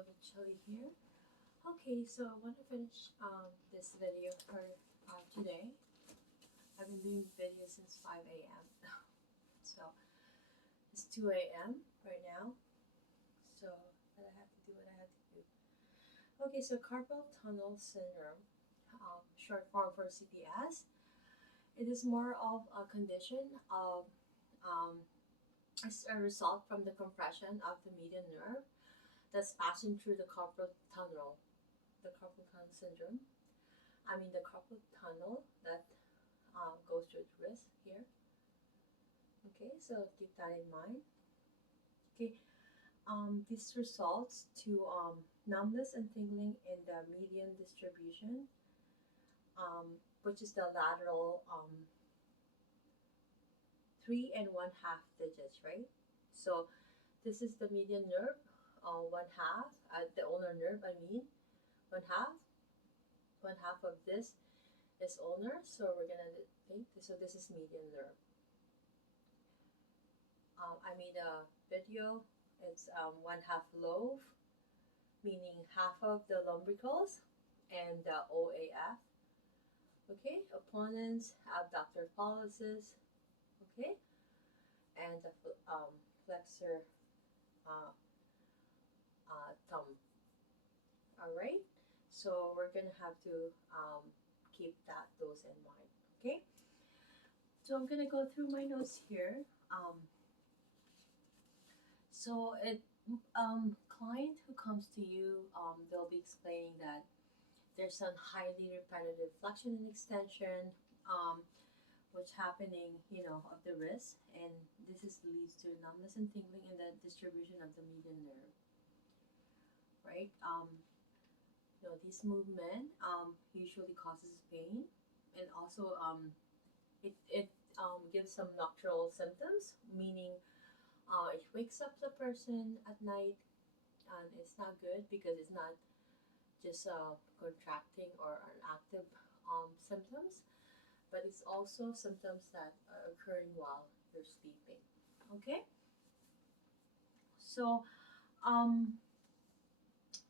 little bit chilly here. Okay, so I want to finish this video for today. I've been doing videos since 5 a.m. So it's 2 a.m. right now. So but I have to do what I have to do. Okay, so carpal tunnel syndrome, short form for CTS. It is more of a condition of as a result from the compression of the median nerve that's passing through the carpal tunnel, the carpal tunnel syndrome. I mean the carpal tunnel that goes through the wrist here. Okay, so keep that in mind. Okay, this results to numbness and tingling in the median distribution, which is the lateral 3 1/2 digits, right? So this is the median nerve, one half, the ulnar nerve, I mean, one half, one half of this is ulnar, so we're gonna think, so this is median nerve. I made a video, it's one half lobe, meaning half of the lumbricals, and the OAF, okay, opponents, abductor pollicis, okay, and the flexor thumb. All right, so we're gonna have to keep those in mind. Okay, so I'm gonna go through my notes here. So client who comes to you, they'll be explaining that there's some highly repetitive flexion and extension, which happening, of the wrist, and leads to numbness and tingling in the distribution of the median nerve, right? This movement usually causes pain, and also it gives some nocturnal symptoms, meaning it wakes up the person at night, and it's not good because it's not just contracting or an active symptoms, but it's also symptoms that are occurring while you're sleeping. Okay, so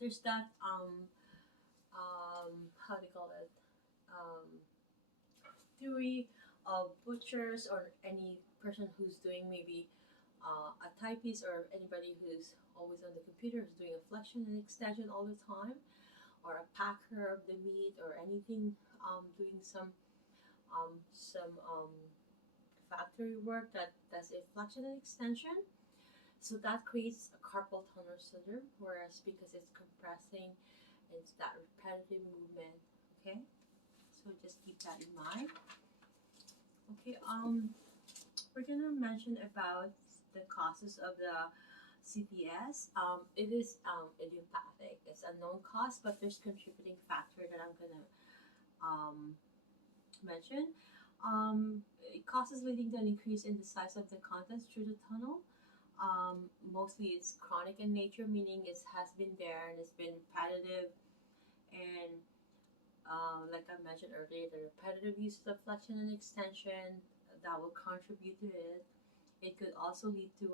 there's that how do you call it, theory of butchers or any person who's doing maybe a typist or anybody who's always on the computer who's doing a flexion and extension all the time, or a packer of the meat or anything, doing some factory work that does a flexion and extension. So that creates a carpal tunnel syndrome, whereas because it's compressing, it's that repetitive movement. Okay, so just keep that in mind. Okay, we're gonna mention about the causes of the CPS. It is idiopathic. It's a known cause, but there's contributing factor that I'm gonna mention. Causes leading to an increase in the size of the contents through the tunnel. Mostly it's chronic in nature, meaning it has been there and it's been repetitive. And like I mentioned earlier, the repetitive use of flexion and extension that will contribute to it. It could also lead to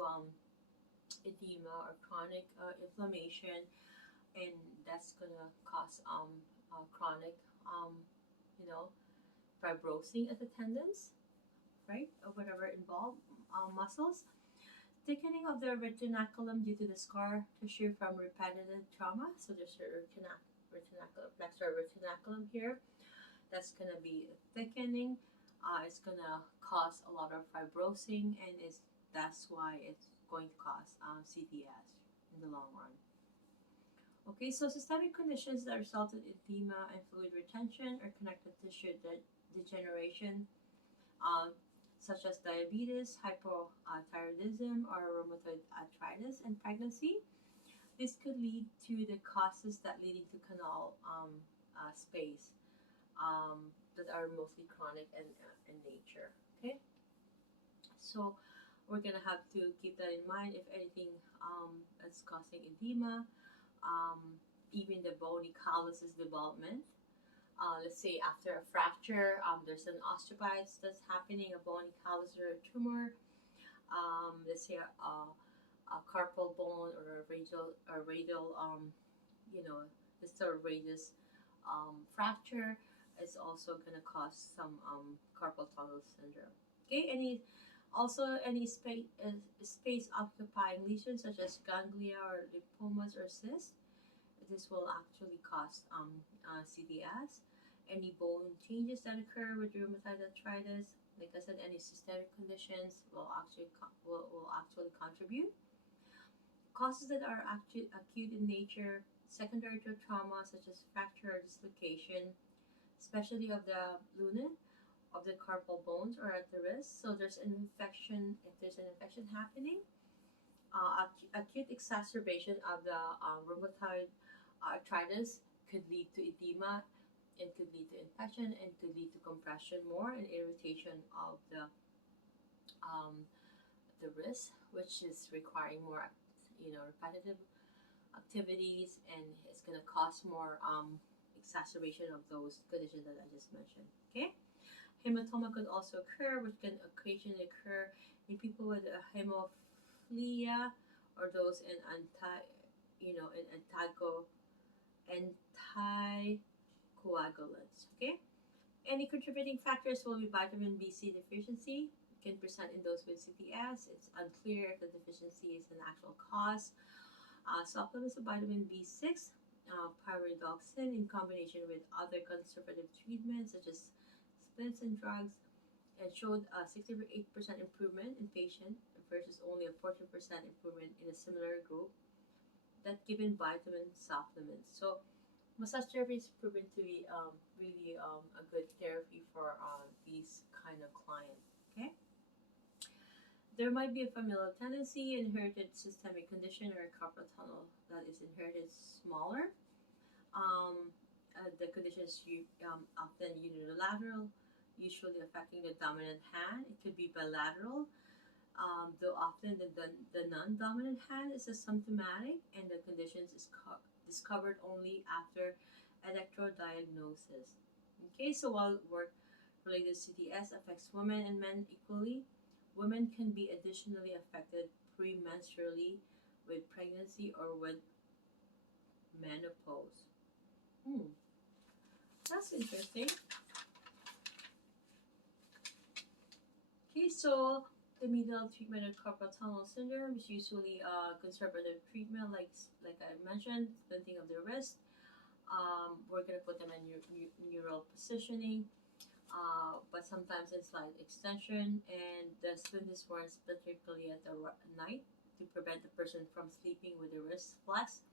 edema or chronic inflammation, and that's gonna cause chronic, you know, fibrosing of the tendons, right, or whatever involved muscles. Thickening of the retinaculum due to the scar tissue from repetitive trauma. So there's a retinaculum, flexor retinaculum here. That's gonna be thickening. It's gonna cause a lot of fibrosing, and that's why it's going to cause CTS in the long run. Okay, so systemic conditions that result in edema and fluid retention or connective tissue degeneration, such as diabetes, hypothyroidism, or rheumatoid arthritis in pregnancy. This could lead to the causes that leading to canal space, that are mostly chronic and in nature. Okay, so we're gonna have to keep that in mind. If anything is causing edema, even the bony calluses development. Let's say after a fracture, there's an osteophytes that's happening, a bony callus or a tumor. Let's say a carpal bone or a radial distal radius fracture is also gonna cause some carpal tunnel syndrome. Okay, any space occupying lesions such as ganglia or lipomas or cysts. This will actually cause CDS. Any bone changes that occur with rheumatoid arthritis, like I said, any systemic conditions will actually contribute. Causes that are acute in nature, secondary to trauma such as fracture or dislocation, especially of the lunate of the carpal bones or at the wrist. So there's an infection. If there's an infection happening, acute exacerbation of the rheumatoid arthritis could lead to edema and could lead to infection and could lead to compression more and irritation of the wrist, which is requiring more repetitive activities, and it's going to cause more exacerbation of those conditions that I just mentioned. Okay, hematoma could also occur, which can occasionally occur in people with a hemophilia or those in anticoagulants. Okay, any contributing factors will be vitamin B6 deficiency. It can present in those with CPS. It's unclear if the deficiency is an actual cause. Supplements of vitamin B6, pyridoxine in combination with other conservative treatments such as splints and drugs, and showed a 68% improvement in patient versus only a 14% improvement in a similar group that given vitamin supplements. So massage therapy is proven to be really a good therapy for these kind of clients. Okay, there might be a familial tendency, inherited systemic condition, or a carpal tunnel that is inherited smaller. The condition is often unilateral, usually affecting the dominant hand. It could be bilateral, though often the non-dominant hand is asymptomatic, and the condition is discovered only after electrodiagnosis. Okay, so while work-related CTS affects women and men equally, women can be additionally affected premenstrually with pregnancy or with menopause. That's interesting. Okay, so the medical treatment of carpal tunnel syndrome is usually a conservative treatment, like I mentioned, splinting of the wrist. We're gonna put them in neural positioning, but sometimes it's like extension, and the splint is worn specifically at the night to prevent the person from sleeping with the wrist flexed,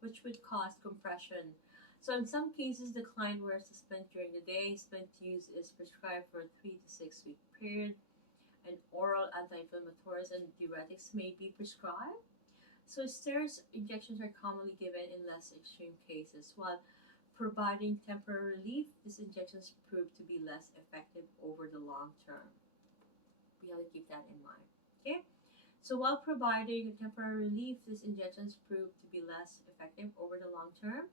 which would cause compression. So in some cases, the client wears the splint during the day. Splint use is prescribed for a 3 to 6 week period, and oral anti-inflammatories and diuretics may be prescribed. So steroid injections are commonly given in less extreme cases. While providing temporary relief, these injections prove to be less effective over the long term. We have to keep that in mind. Okay? So while providing temporary relief, these injections prove to be less effective over the long term.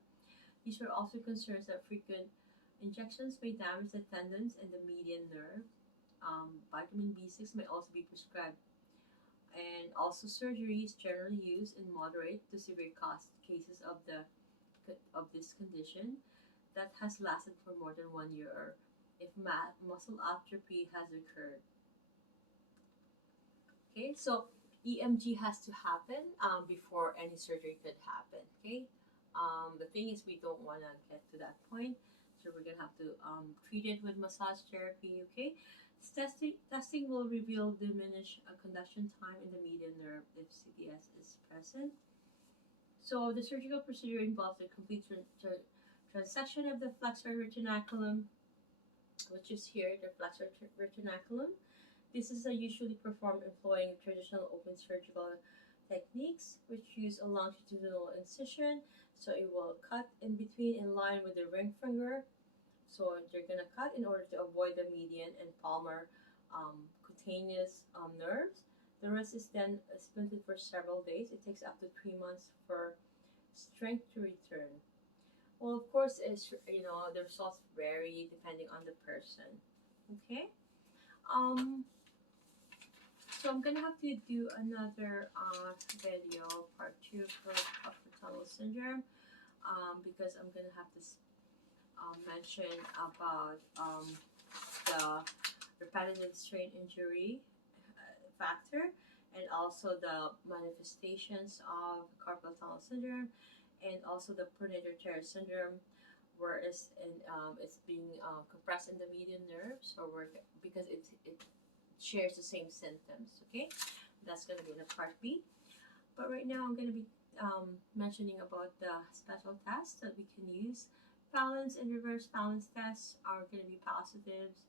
These are also concerns that frequent injections may damage the tendons and the median nerve. Vitamin B6 may also be prescribed, and also surgery is generally used in moderate to severe cases of this condition that has lasted for more than 1 year, or if muscle atrophy has occurred. Okay, so EMG has to happen before any surgery could happen. Okay, the thing is we don't want to get to that point, so we're gonna have to treat it with massage therapy. Okay, testing will reveal diminished conduction time in the median nerve if CDS is present. So the surgical procedure involves the complete transection of the flexor retinaculum, which is here, the flexor retinaculum. This is usually performed employing traditional open surgical techniques, which use a longitudinal incision. So it will cut in between in line with the ring finger. So you're gonna cut in order to avoid the median and palmar cutaneous nerves. The rest is then splinted for several days. It takes up to 3 months for strength to return. Well, of course, the results vary depending on the person. Okay. so I'm gonna have to do another video, part 2 for carpal tunnel syndrome, because I'm gonna have to mention about the repetitive strain injury factor, and also the manifestations of carpal tunnel syndrome, and also the pronator tear syndrome, where it's being compressed in the median nerve, so we're because it shares the same symptoms. Okay, that's gonna be in the part B. But right now, I'm gonna be mentioning about the special tests that we can use. Balance and reverse balance tests are gonna be positives.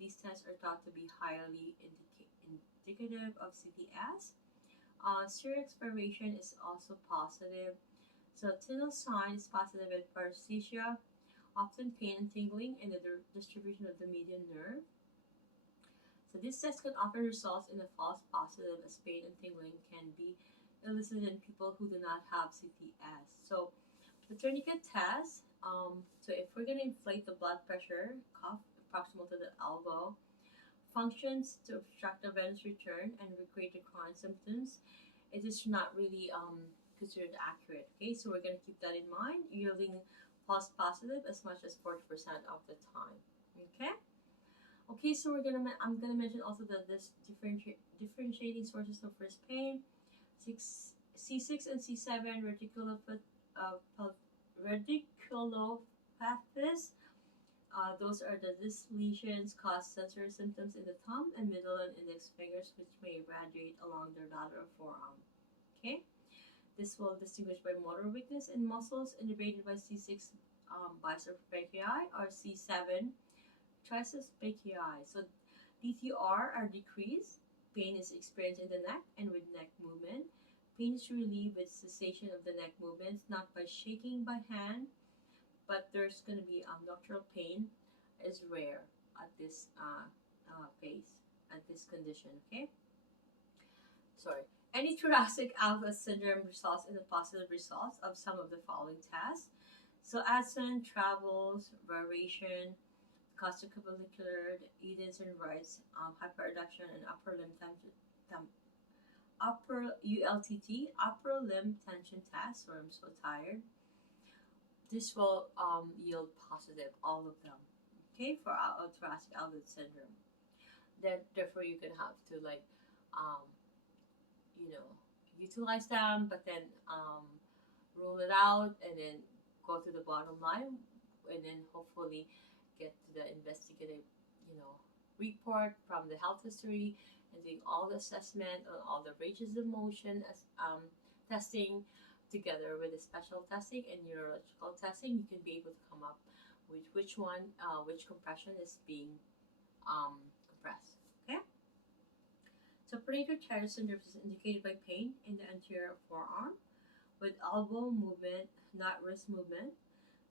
These tests are thought to be highly indicative of CTS. Sear expiration is also positive. So Tinel sign is positive in paresthesia, often pain and tingling in the distribution of the median nerve. So this test can often result in a false positive, as pain and tingling can be elicited in people who do not have CTS. So the tourniquet test, so if we're going to inflate the blood pressure, cuff proximal to the elbow, functions to obstruct the venous return and recreate the chronic symptoms, it is not really considered accurate. Okay, so we're going to keep that in mind, yielding false positive as much as 40% of the time. Okay. Okay, so I'm gonna mention also that this differentiating sources of wrist pain, C6 and C7 radiculopathies. Those are these lesions cause sensory symptoms in the thumb and middle and index fingers, which may radiate along their lateral forearm. Okay, this will distinguish by motor weakness in muscles innervated by C6 biceps brachii or C7 triceps brachii. So DTR are decreased. Pain is experienced in the neck and with neck movement. Pain is relieved with cessation of the neck movements, not by shaking by hand, but there's going to be nocturnal pain is rare at this phase, at this condition. Okay. Sorry. Any thoracic outlet syndrome results in the positive results of some of the following tests. So Addison, travels, variation, costocavalvular, Edens and Wright's hyperadduction and upper limb upper limb tension test, or I'm so tired. This will yield positive, all of them. Okay, for thoracic outlet syndrome. Then therefore you can have to utilize them, but then rule it out and then go to the bottom line, and then hopefully get to the investigative report from the health history, and doing all the assessment on all the ranges of motion as testing together with the special testing and neurological testing. You can be able to come up with which compression is being compressed. Okay. So pronator tear syndrome is indicated by pain in the anterior forearm with elbow movement, not wrist movement.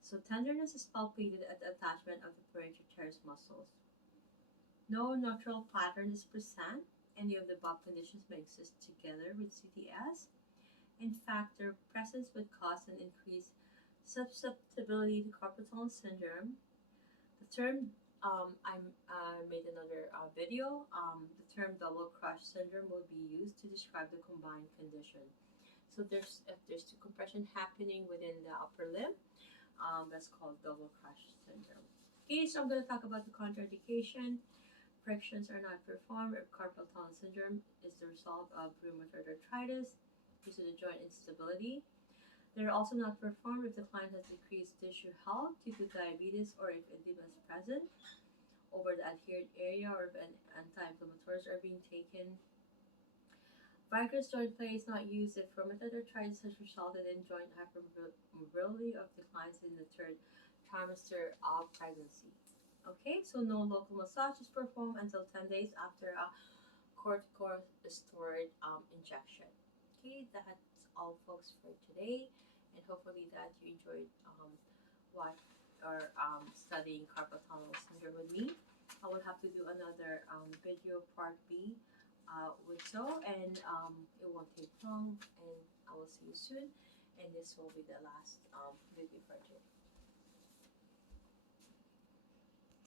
So tenderness is palpated at the attachment of the pronator teres muscles. No nocturnal pattern is present. Any of the above conditions may exist together with CTS. In fact, their presence would cause an increased susceptibility to carpal tunnel syndrome. The term I made another video. The term double crush syndrome will be used to describe the combined condition. So if there's compression happening within the upper limb, that's called double crush syndrome. Okay, so I'm going to talk about the contraindication. Frictions are not performed if carpal tunnel syndrome is the result of rheumatoid arthritis due to the joint instability. They're also not performed if the client has decreased tissue health due to diabetes, or if edema is present over the adhered area, or if anti-inflammatories are being taken. Vicus joint play is not used if rheumatoid arthritis has resulted in joint hypermobility of the clients in the third trimester of pregnancy. Okay, so no local massage is performed until 10 days after a corticosteroid injection. Okay, that's all, folks, for today, and hopefully that you enjoyed studying carpal tunnel syndrome with me. I will have to do another video part B with and it won't take long, and I will see you soon, and this will be the last video for today.